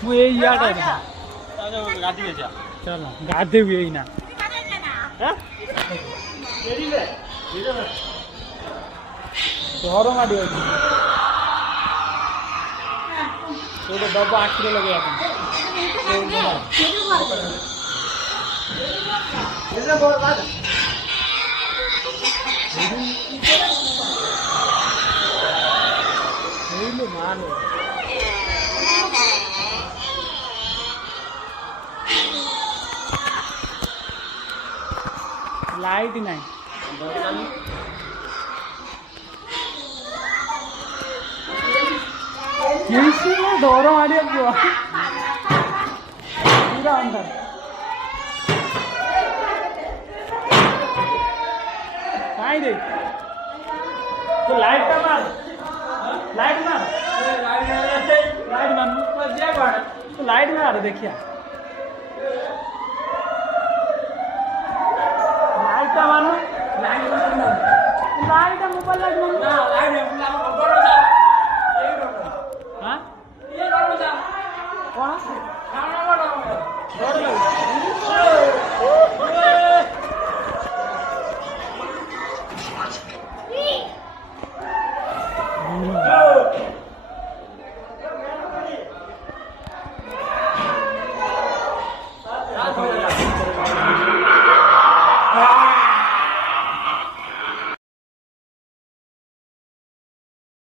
ମୁଁ ଏଇ ଇଆଟା ଗାଧି जा ଚାଲ ଗାଧେବି ଏଇନା ଡର ମାଡ଼ି ଅଛି ଗୋଟେ ଦବ ଆଖିରେ ଲଗେଇବା ପାଇଁ ମାଲ लाइट नहीं डर मारिया पूरा अंदर कहीं दे तो लाइट का मार लाइट मार तो लाइट मार देखिए लाइट मोबाइल लाइट